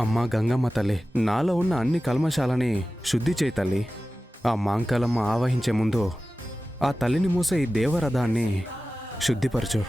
అమ్మా గంగమ్మ తల్లి, నాలో ఉన్న అన్ని కల్మశాలని శుద్ధి చేయి తల్లి. ఆ మాంకాలమ్మ ఆవహించే ముందు ఆ తల్లిని మూసే ఈ దేవరథాన్ని శుద్ధిపరచు.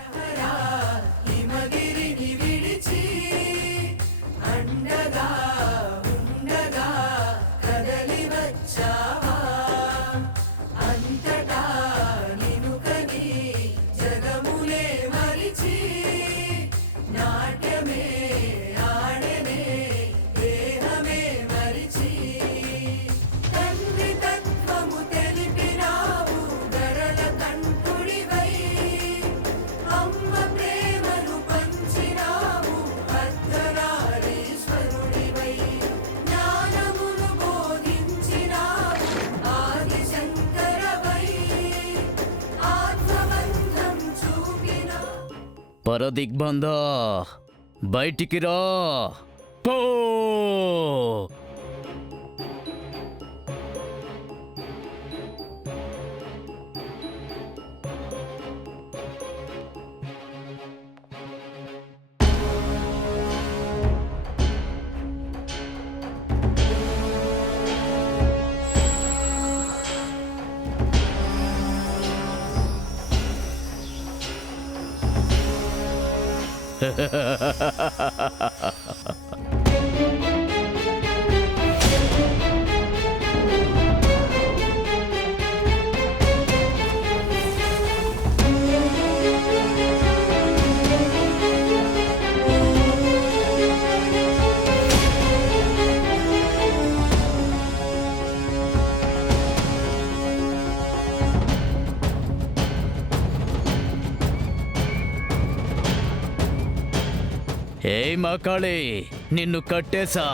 పరదిగ్బంధ బయటికి రా. పో. ఏయ్ మకాళి, నిన్ను కట్టేశా.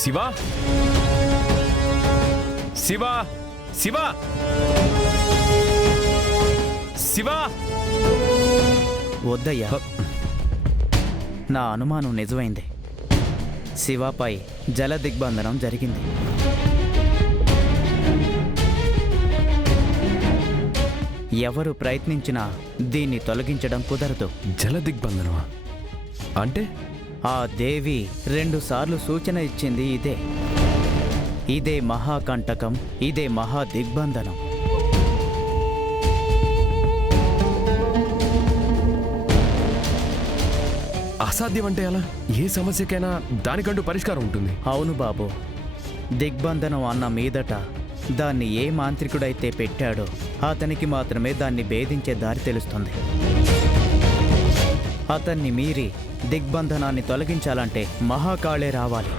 శివా, శివా, శివా, శివా! వద్దయ్యా, నా అనుమానం నిజమైంది. శివపై జల దిగ్బంధనం జరిగింది. ఎవరు ప్రయత్నించినా దీన్ని తొలగించడం కుదరదు. జల దిగ్బంధనమా అంటే? ఆ దేవి 2 సార్లు సూచన ఇచ్చింది. ఇదే మహాకంటకం, ఇదే మహా దిగ్బంధనం. అసాధ్యం అంటే ఎలా? ఏ సమస్యకైనా దానికంటూ పరిష్కారం ఉంటుంది. అవును బాబు, దిగ్బంధనం అన్న మీదట దాన్ని ఏ మాంత్రికుడైతే పెట్టాడో అతనికి మాత్రమే దాన్ని భేదించే దారి తెలుస్తుంది. అతన్ని మీరి దిగ్బంధనాన్ని తొలగించాలంటే మహాకాళే రావాలి.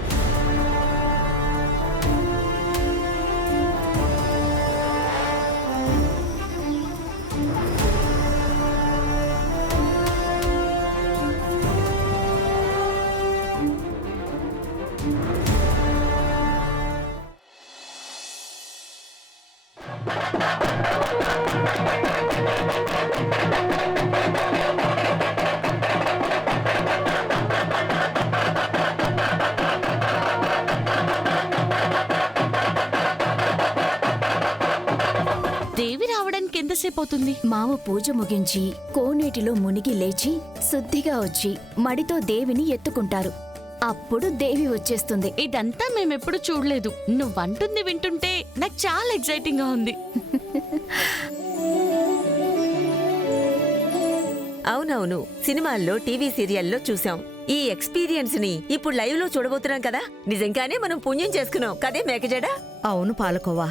దేవి రావడానికి ఎంతసేపు అవుతుంది? మామ పూజ ముగించి కోనేటిలో మునిగి లేచి శుద్ధిగా వచ్చి మడితో దేవిని ఎత్తుకుంటారు. అప్పుడు దేవి వచ్చేస్తుంది. ఇదంతా మేమెప్పుడు చూడలేదు. నువ్వంటుంది వింటుంటే నాకు చాలా ఎక్సైటింగ్ గా ఉంది. అవునవును, సినిమాల్లో, టీవీ సీరియల్లో చూసాం. ఈ ఎక్స్పీరియన్స్ ని ఇప్పుడు లైవ్ లో చూడబోతున్నాం కదా. నిజంగానే మనం పుణ్యం చేసుకున్నాం కదే మేకజడా. అవును పాలకోవా,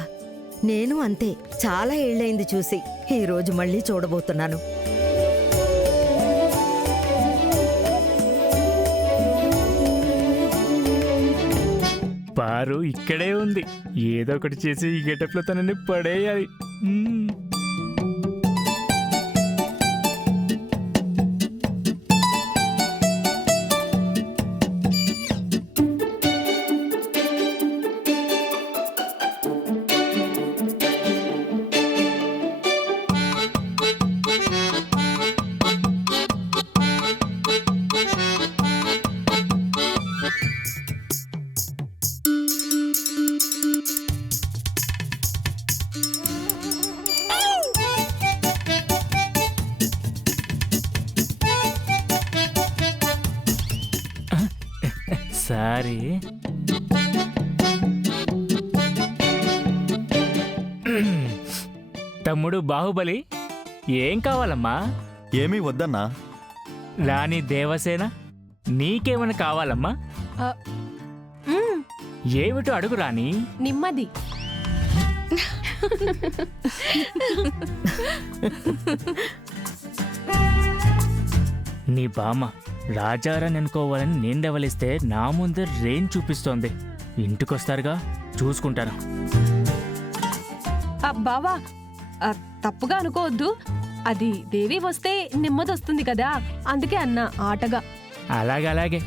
నేను అంతే. చాలా ఏళ్లైంది చూసి. ఈ రోజు మళ్ళీ చూడబోతున్నాను. పారు ఇక్కడే ఉంది. ఏదో ఒకటి చేసి ఈ గెటప్లో తనని పడేయాలి. ఒకసారి తమ్ముడు బాహుబలి ఏం కావాలమ్మా? ఏమీ వద్దన్నా. రాణి దేవసేన నీకేమైనా కావాలమ్మా? ఏమిటో అడుగు రాణి. నిమ్మది. నీ బామ్మ రాజారాని అనుకోవాలని నేను డెవలిస్తే నా ముందే రేంజ్ చూపిస్తోంది. ఇంటికొస్తారుగా, చూసుకుంటాను. బావా తప్పుగా అనుకోవద్దు. అది దేవి వస్తే నెమ్మదొస్తుంది కదా, అందుకే అన్న ఆటగా. అలాగే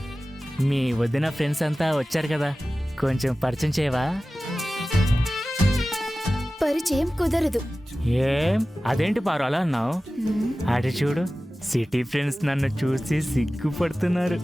మీ వదిన ఫ్రెండ్స్ అంతా వచ్చారు కదా, కొంచెం పరిచయం చేయవా? పరిచయం కుదరదు. ఏం అదేంటి పారు అలా అన్నావు? అటు చూడు, సిటీ ఫ్రెండ్స్ నన్ను చూసి సిగ్గుపడుతున్నారు.